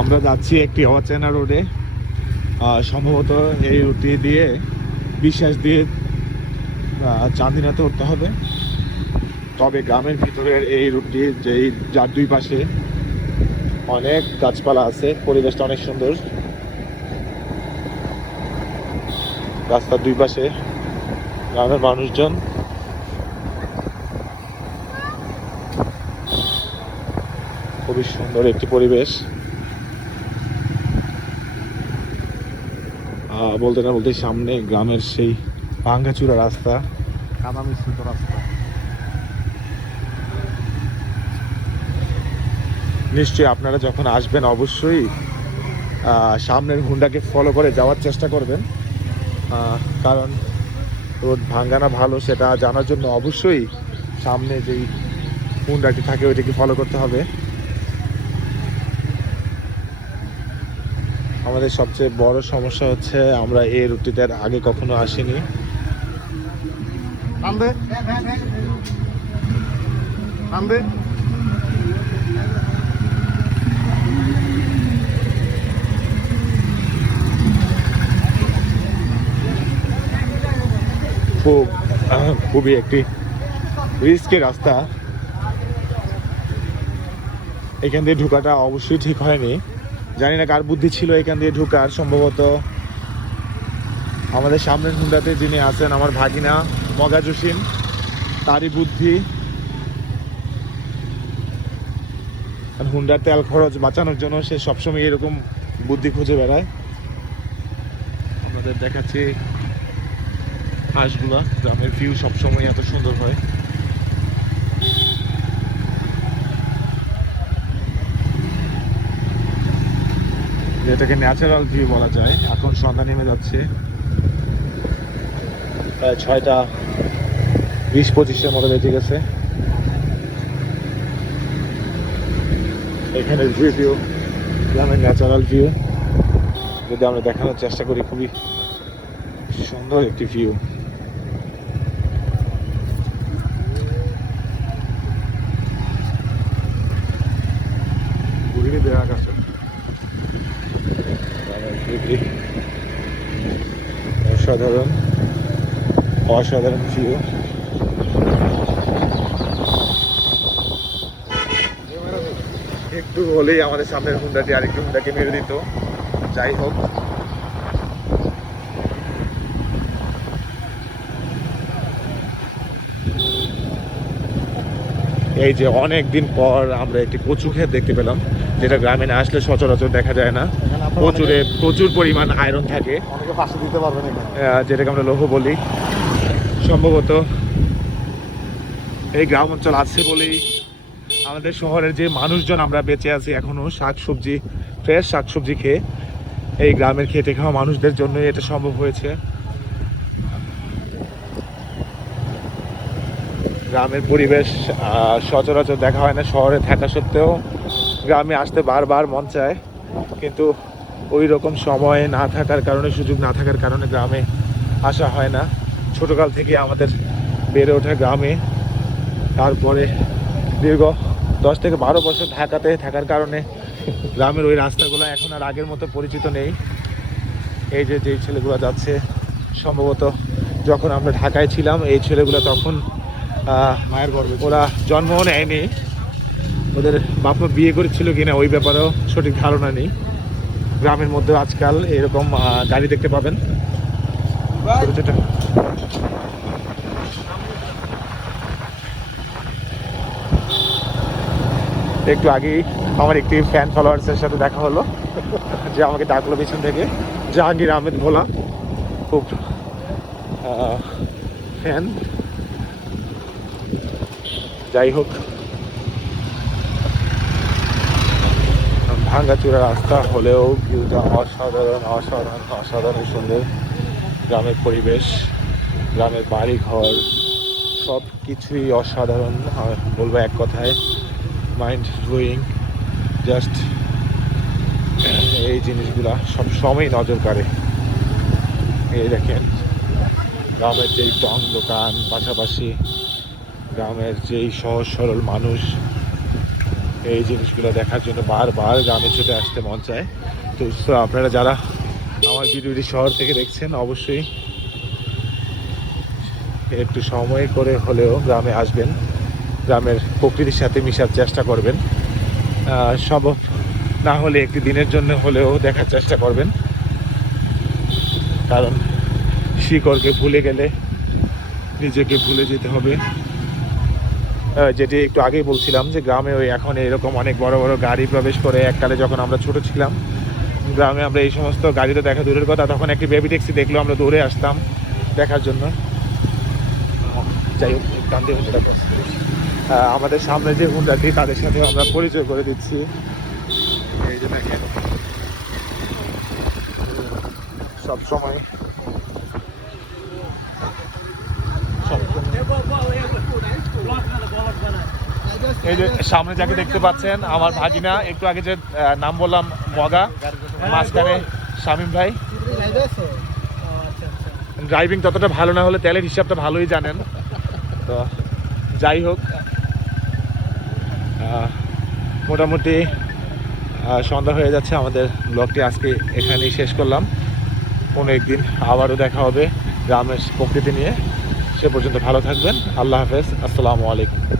আমরা যাচ্ছি একটি অচেনা রোডে। সম্ভবত এই রুটটি দিয়ে বিশ্বাস দিয়ে চাঁদিনাতে উঠতে হবে। তবে গ্রামের ভিতরের এই রুটটি যেই যার দুই পাশে অনেক গাছপালা আছে, পরিবেশটা অনেক সুন্দর। রাস্তার দুই পাশে গ্রামের মানুষজন। খুবই সুন্দর একটি পরিবেশ। বলতে না বলতে সামনে গ্রামের সেই ভাঙ্গাচুরা রাস্তা, কাদা মিশ্রিত রাস্তা। নিশ্চয়ই আপনারা যখন আসবেন অবশ্যই সামনের হুন্ডাকে ফলো করে যাওয়ার চেষ্টা করবেন, কারণ রোড ভাঙ্গা না ভালো সেটা জানার জন্য অবশ্যই সামনে যেই হুন্ডাটি থাকে ওইটাকে ফলো করতে হবে। আমাদের সবচেয়ে বড় সমস্যা হচ্ছে আমরা এই রুটটিতে আগে কখনো আসিনি। খুবই একটি রিস্কি রাস্তা। এখান দিয়ে ঢোকাটা অবশ্যই ঠিক হয়নি। জানি না কার বুদ্ধি ছিল এখান দিয়ে ঢোকার। সম্ভবত আমাদের সামনের হুন্ডাতে যিনি আছেন আমার ভাগিনা মগা জসিম, তারই বুদ্ধি। হুন্ডার তেল খরচ বাঁচানোর জন্য সে সবসময় এরকম বুদ্ধি খুঁজে বেড়ায়। আমাদের দেখাচ্ছি হাঁসগুলা। গ্রামের ভিউ সবসময় এত সুন্দর হয়। যেটাকে ন্যাচারাল ভিউ বলা যায়। এখন সন্ধ্যা নেমে যাচ্ছে, প্রায় 6টা 20-25-এর মতো বেজে গেছে। এখানে ভিউ গ্রামের ন্যাচারাল ভিউ যদি আমরা দেখানোর চেষ্টা করি, খুবই সুন্দর একটি ভিউ। অসাধারণ অসাধারণ ভিউ। একটু হলেই আমাদের সামনের হুন্ডাটি আরেকটু হুন্ডাকে মেরে দিত। যাই হোক, এই যে অনেক দিন পর আমরা একটি কচু ক্ষেত দেখতে পেলাম, যেটা গ্রামে না আসলে সচরাচর দেখা যায় না। প্রচুর পরিমাণ আয়রন থাকে, যেটাকে আমরা লৌহ বলি। সম্ভবত এই গ্রাম অঞ্চল আছে বলেই আমাদের শহরের যে মানুষজন আমরা বেঁচে আছি এখনো শাকসবজি, ফ্রেশ শাকসবজি খেয়ে। এই গ্রামের খেটে খাওয়া মানুষদের জন্যই এটা সম্ভব হয়েছে। গ্রামের পরিবেশ সচরাচর দেখা হয় না। শহরে থাকা সত্ত্বেও গ্রামে আসতে বারবার মন চায়, কিন্তু ওই রকম সময় না থাকার কারণে, সুযোগ না থাকার কারণে গ্রামে আসা হয় না। ছোটকাল থেকে আমাদের বেড়ে ওঠা গ্রামে, তারপরে দীর্ঘ 10 থেকে 12 বছর ঢাকাতে থাকার কারণে গ্রামের ওই রাস্তাগুলো এখন আর আগের মতো পরিচিত নেই। এই যে যেই ছেলেগুলো যাচ্ছে, সম্ভবত যখন আমরা ঢাকায় ছিলাম এই ছেলেগুলো তখন মায়ের গর্ভে, ওরা জন্মও নেয়নি। ওদের বাবা বিয়ে করেছিল কিনা ওই ব্যাপারেও সঠিক ধারণা নেই। গ্রামের মধ্যে আজকাল এরকম গাড়ি দেখতে পাবেন ছোট ছোট। একটু আগেই আমার একটি ফ্যান ফলোয়ার্সের সাথে দেখা হলো, যে আমাকে ডাকলো পিছন থেকে, জাহাঙ্গীর আহমেদ ভোলা, খুব ফ্যান। যাই হোক, ভাঙ্গাচুরা রাস্তা হলেও ভিউটা অসাধারণ অসাধারণ অসাধারণ সুন্দর। গ্রামের পরিবেশ, গ্রামের বাড়ি ঘর সব কিছুই অসাধারণ। বলবো এক কথায় মাইন্ড ব্লোয়িং। জাস্ট এই জিনিসগুলা সব সময় নজর কাড়ে। এই দেখেন গ্রামের যেই টং দোকান, পাশাপাশি গ্রামের যেই সহজ সরল মানুষ, এই জিনিসগুলো দেখার জন্য বারবার গ্রামে ছুটে আসতে মন চায়। তো আপনারা যারা আমার ভিডিওটি শহর থেকে দেখছেন অবশ্যই একটু সময় করে হলেও গ্রামে আসবেন, গ্রামের প্রকৃতির সাথে মিশার চেষ্টা করবেন। সম্ভব না হলে একটি দিনের জন্য হলেও দেখার চেষ্টা করবেন, কারণ শিকড়কে ভুলে গেলে নিজেকে ভুলে যেতে হবে। যেটি একটু আগেই বলছিলাম যে গ্রামে ওই এখন এরকম অনেক বড় বড় গাড়ি প্রবেশ করে। এককালে যখন আমরা ছোট ছিলাম গ্রামে আমরা এই সমস্ত গাড়ি তো দেখা দূরের কথা, তখন একটি বেবি ট্যাক্সি দেখলেও আমরা দৌড়ে আসতাম দেখার জন্য। যাই হোক, কান্দে হুন্ডাটা আমাদের সামনে যে হুন্ডাটি তাদের সাথে আমরা পরিচয় করে দিচ্ছি। এই যে দেখেন সবসময় এই যে সামনে যাকে দেখতে পাচ্ছেন আমার ভাগিনা, একটু আগে যে নাম বললাম মগা, মাঝখানে শামীম ভাই। ড্রাইভিং ততটা ভালো না হলে তেলের হিসাবটা ভালোই জানেন। তো যাই হোক, মোটামুটি সন্ধ্যা হয়ে যাচ্ছে। আমাদের ব্লগটি আজকে এখানেই শেষ করলাম। কোনো একদিন আবারও দেখা হবে গ্রামের প্রকৃতি নিয়ে। সে পর্যন্ত ভালো থাকবেন। আল্লাহ হাফেজ, আসসালামু আলাইকুম।